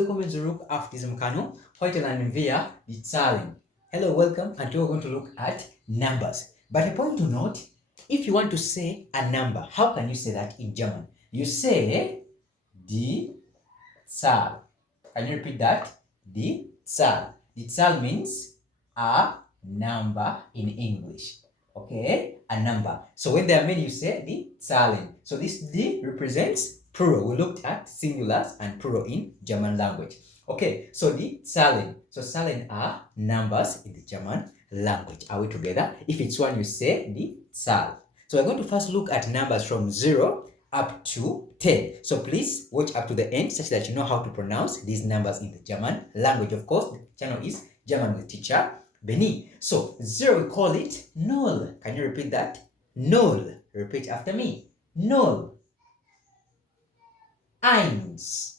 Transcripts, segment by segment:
Willkommen zurück auf diesem Kanal. Heute lernen wir die Zahlen. Hello, welcome, and today we're going to look at numbers. But a point to note, if you want to say a number, how can you say that in German? You say die Zahl. Can you repeat that? Die Zahl. Die Zahl means a number in English. Okay, a number. So when there are many, you say die Zahlen. So this die represents plural. We looked at singulars and plural in German language. Okay, so the Zahlen. So Zahlen are numbers in the German language. Are we together? If it's one, you say the Zahl. So we're going to first look at numbers from 0 up to 10. So please watch up to the end such that you know how to pronounce these numbers in the German language. Of course, the channel is German with teacher Benny. So 0, we call it null. Can you repeat that? Null. Repeat after me. Null. Eins.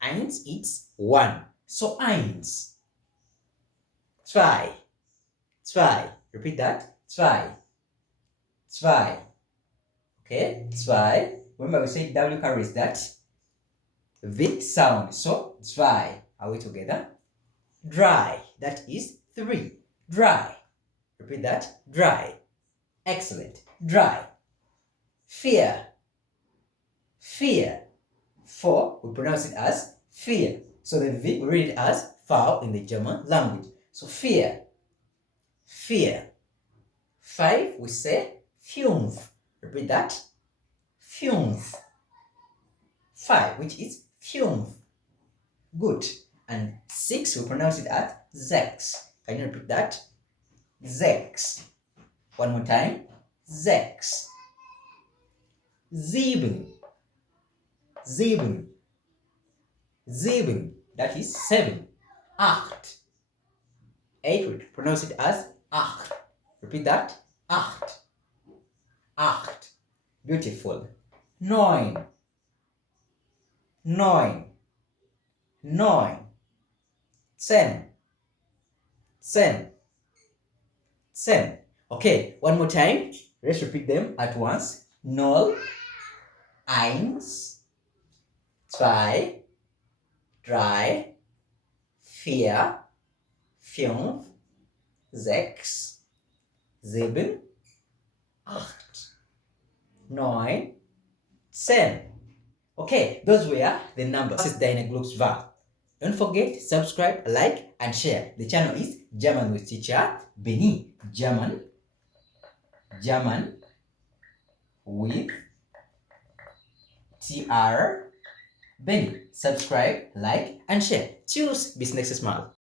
Eins, it's 1. So eins. Zwei. Zwei. Repeat that. Zwei. Zwei. Okay, zwei. Remember we say W carries that V sound. So zwei. Are we together? Dry. That is 3. Dry. Repeat that. Dry. Excellent. Dry. Fear. Fear. 4, we pronounce it as fear. So the V, we read it as vowel in the German language. So fear. Fear. 5, we say fünf. Repeat that. Fünf. 5, which is fünf. Good. And 6, we pronounce it as sechs. Can you repeat that? Sechs. One more time. Sechs. Sieben. Sieben. Sieben. That is 7. Acht. 8, we pronounce it as acht. Repeat that. Acht. Acht. Beautiful. Neun. Neun. Neun. 10. 10. 10. Okay, one more time. Let's repeat them at once. Null. Eins. 2, 3, 4, 5, 6, 7, 8, 9, 10. Okay, those were the numbers. This is deine Glückswahl. Don't forget, subscribe, like, and share. The channel is German with teacher Benny. German with TR Benny. Subscribe, like, and share. Tschüss, bis nächstes Mal.